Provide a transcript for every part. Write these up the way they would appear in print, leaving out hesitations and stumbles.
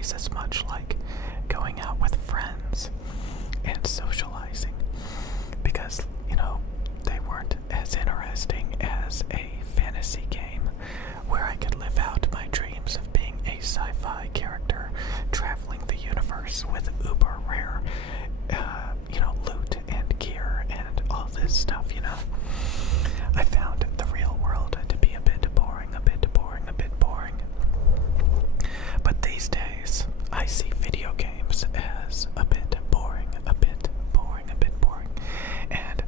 always as much like going out with friends and socializing, because, they weren't as interesting as a fantasy game where I could live out my dreams of being a sci-fi character traveling the universe with uber rare, loot and gear and all this stuff, I found the real world to be a bit boring. But these days, I see video games as a bit boring. And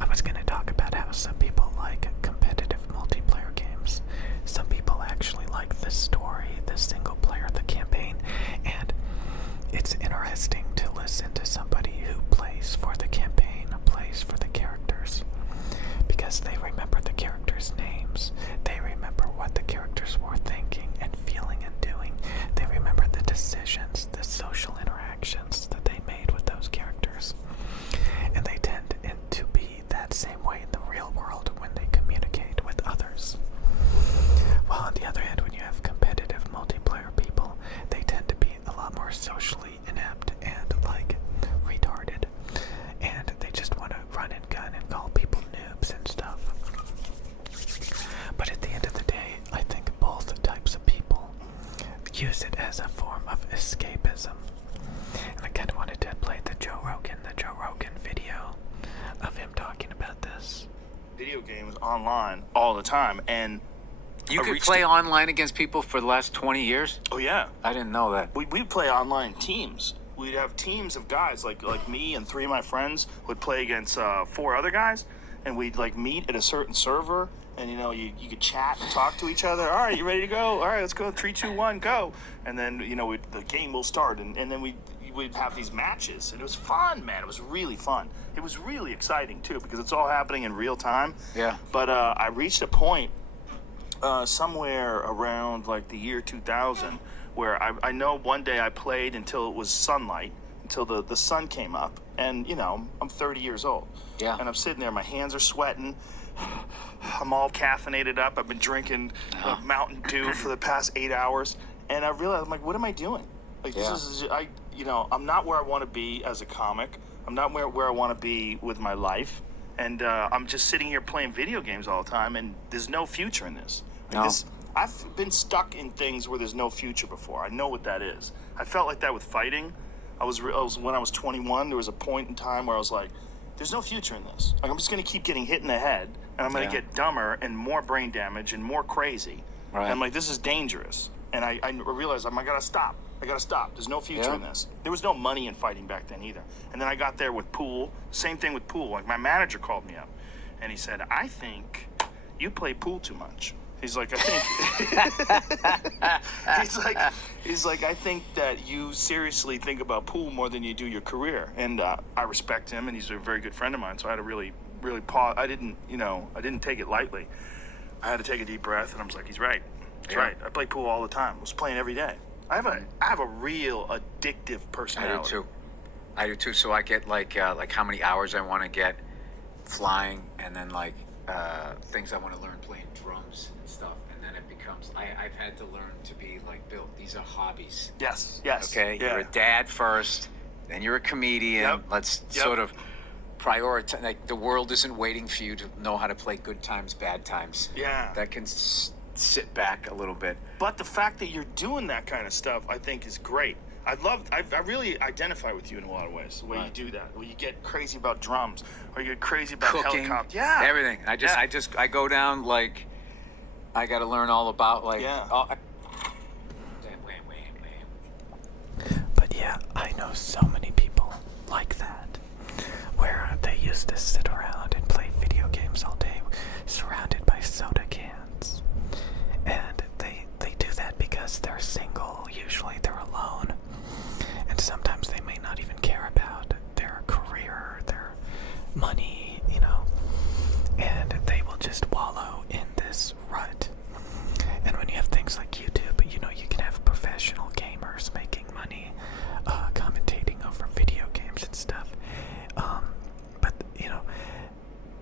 I was going to talk about how some people like competitive multiplayer games. Some people actually like the story, the single player, the campaign. And it's interesting to listen to somebody who plays for the campaign, plays for the characters, because they remember the characters' names. They remember what the characters were thinking and feeling and doing. They remember the decisions, the social interactions that they made with those characters. And they tend to be that same way in the real world when they communicate with others. While on the other hand, when you have competitive multiplayer people, they tend to be a lot more socially inept and retarded. And they just want to run and gun and call people noobs and stuff. But at the end of the day, I think both types of people use it as a form of escapism. And I kind of wanted to play the Joe Rogan video of him talking about this. Video games online all the time, and you could play online against people for the last 20 years? Oh yeah. I didn't know that. We'd play online teams. We'd have teams of guys, like me and 3 of my friends would play against 4 other guys, and we'd meet at a certain server, and you could chat and talk to each other. All right, you ready to go? All right, let's go. 3, 2, 1, go. And then the game will start, and then we'd have these matches, and it was fun, man. It was really fun. It was really exciting too, because it's all happening in real time. Yeah. But I reached a point somewhere around the year 2000 where I know one day I played until it was sunlight, until the sun came up, and I'm 30 years old. Yeah. And I'm sitting there, my hands are sweating, I'm all caffeinated up, I've been drinking Mountain Dew for the past 8 hours, and I realized, I'm like, what am I doing? This is, I'm not where I want to be as a comic. I'm not where I want to be with my life, and I'm just sitting here playing video games all the time, and there's no future in this. I've been stuck in things where there's no future before. I know what that is. I felt like that with fighting. I was when I was 21. There was a point in time where I was like, "There's no future in this. I'm just going to keep getting hit in the head, and I'm going to get dumber and more brain damage and more crazy." Right. And I'm like, "This is dangerous." And I realized I gotta stop. There's no future in this. There was no money in fighting back then either. And then I got there with pool. Same thing with pool. My manager called me up, and he said, "I think you play pool too much." He's like, I think he's like, I think that you seriously think about pool more than you do your career. And I respect him, and he's a very good friend of mine. So I had to really pause. I didn't take it lightly. I had to take a deep breath, and I was like, he's right. He's right. I play pool all the time. I was playing every day. I have a real addictive personality. I do too. So I get like how many hours I want to get flying, and then things I want to learn playing drums and stuff, and then it becomes I've had to learn to be like, Bill, these are hobbies. Yes. Okay. Yeah. You're a dad first, then you're a comedian. Yep. Let's sort of prioritize. The world isn't waiting for you to know how to play good times, bad times. Yeah. That can sit back a little bit. But the fact that you're doing that kind of stuff, I think, is great. I really identify with you in a lot of ways, the way you do that. Where you get crazy about drums, or you get crazy about cooking, helicopters. Yeah. Everything. I go down I got to learn all about But yeah, I know so many people like that, where they used to sit around and play video games all day, surrounded by soda cans. And they do that because they're single, usually they're alone, and sometimes they may not even care about their career, their money, and they will just wallow in this rut. And when you have things like YouTube, you can have professional gamers making money, commentating over video games and stuff. But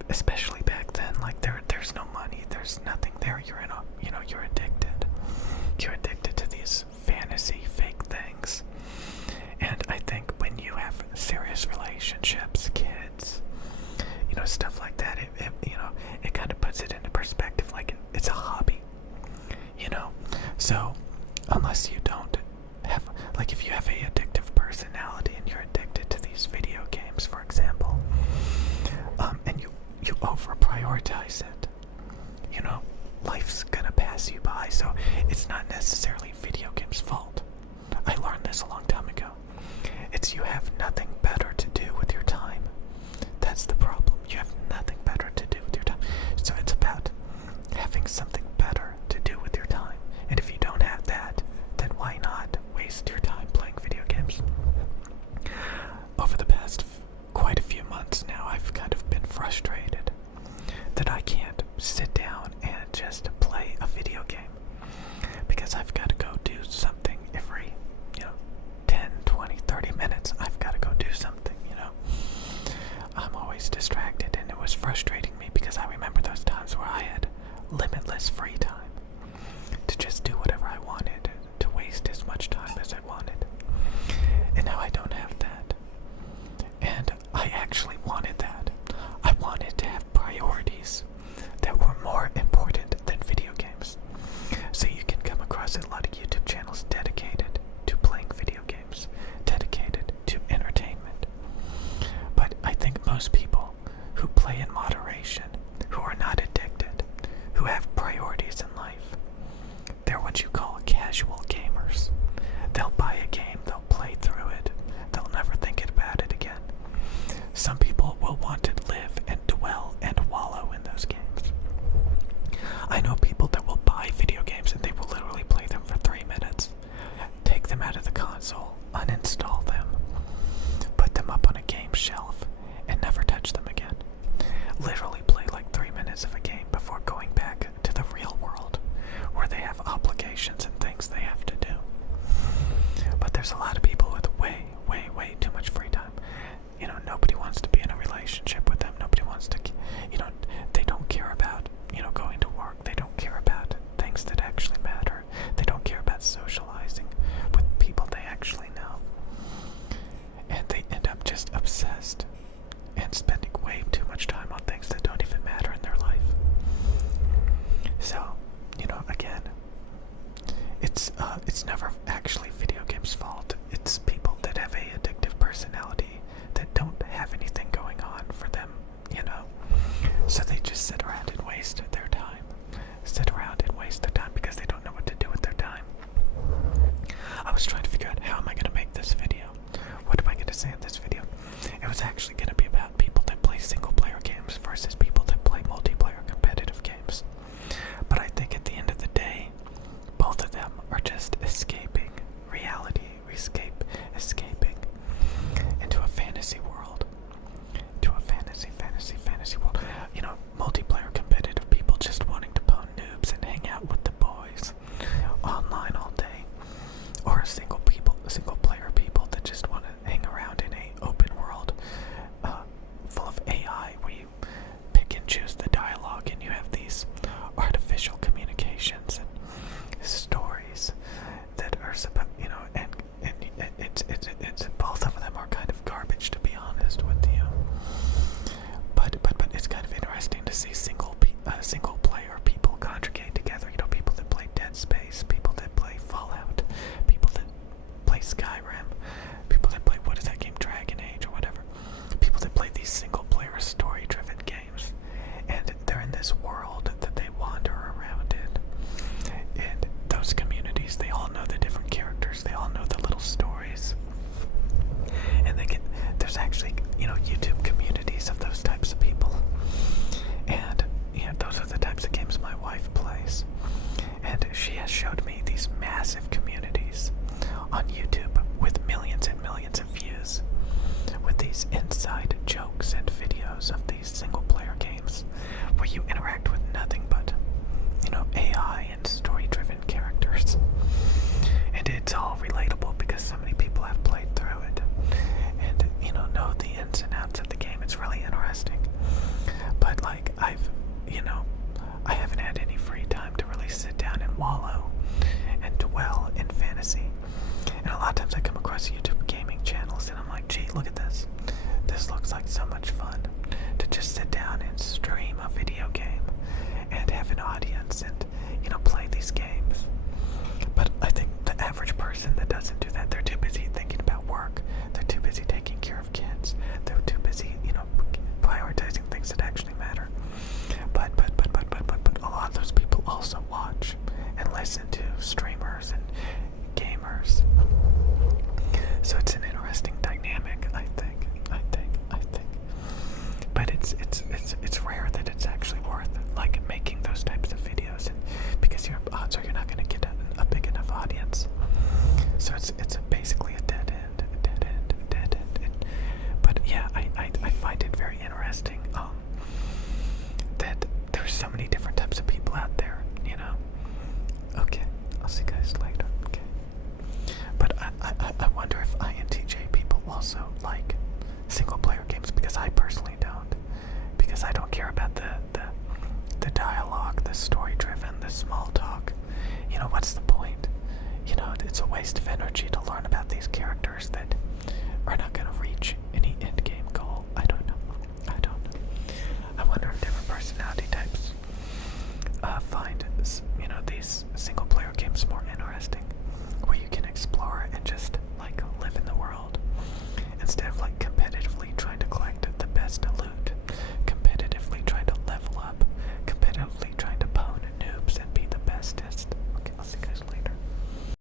especially back then, there's no money, there's nothing there. You're addicted. You're addicted to these fantasy fake things. partners, relationships, kids, stuff like that. It kind of puts it into perspective, like it's a hobby, So, unless you don't have, like, if you have a addictive personality and you're addicted to these video games, for example, and you over prioritize it, life's gonna pass you by. So it's not necessarily video games' fault. I learned this a long time ago. It's you have nothing better to do with your time. That's the problem. You have nothing better to do with your time. So it's about having something better to do with your time. And if you don't have that, then why not waste your time playing video games? Over the past quite a few months now, I've kind of been frustrated that I can't sit down and just play a video game, because I've got to go do something every 10, 20, 30 minutes. I've got to go do something. I'm always distracted, and it was frustrating me because I remember those times where I had limitless free time to just do whatever I wanted, to waste as much time as I wanted. And now I don't have that. And I actually wanted that. I wanted to have priorities that were more important than video games. So you can come across a lot of YouTube channels dedicated to playing video games, dedicated to entertainment. But I think most people who play in moderation, who are not addicted, who have priorities in life, they're what you call casual gamers. They'll buy a game, they'll play through it, they'll never think about it again. Some people will want to live and dwell and wallow in those games. I know people that will buy video games and they will literally play them for 3 minutes, take them out of the console, uninstall them, put them up on a game shelf, and never touch them again. Literally play like 3 minutes of a game before going back to the real world, where they have obligations and things they have to do. But there's a lot of people with way, way, way too much free time. Nobody wants to be in a relationship with them. Nobody wants to, they don't care about, going to work. They don't care about things that actually matter. They don't care about socializing with people they actually know. And they end up just obsessed and spending way too much time on things that don't even matter in their life. So, again, it's never actually video games' fault. It's people that have a addictive personality that don't have anything going on for them, So they just sit around and waste their time. Sit around and waste their time because they don't know what to do with their time. I was trying to figure out, how am I going to make this video? What am I going to say in this video? It was actually going to be about people that play single-player games versus people that play multiplayer competitive games. But I think at the end of the day, both of them are just escaping reality, escaping into a fantasy world. To a fantasy world. Multiplayer competitive people just wanting to pwn noobs and hang out with the boys online all day. Or single player people that just want to hang around in a open world full of AI, where you pick and choose the dialogue and you have these artificial communications and stories that are supposed, and it's both of them are kind of garbage, to be honest with you. But it's kind of interesting to see single player people conjugate together. People that play Dead Space, people that play Fallout, people that play Skyrim, people that play, what is that game, Dragon Age or whatever. People that play these single player story-driven games, and they're in this world that they wander around in. And those communities, they all know the different characters, they all know the little stories. And there's actually, YouTube communities of those types of people. And, those are the types of games my wife plays. And she has showed me these massive communities on YouTube with millions and millions of views, with these inside jokes and videos of these single-player games where you interact with nothing but, AI and story-driven characters. And it's all relatable because so many people have played through it and, know the ins and outs of the game. It's really interesting. But, I haven't had any free time to really sit down and wallow and dwell in fantasy. And a lot also watch and listen to streamers and gamers. So it's an interesting dynamic, I think. But it's rare that it's actually worth like making those types of videos, and because your odds are you're not going to get a big enough audience. So it's basically a dead end. But yeah, I find it very interesting that there's so many different types of people out there, you know. Okay, I'll see you guys later. Okay. But I wonder if INTJ people also like single player games, because I personally don't. Because I don't care about the dialogue, the story driven, the small talk. You know, what's the point? You know, it's a waste of energy to learn about these characters that are not going to reach any end game goal. I don't know. I wonder if different personality types find, you know, these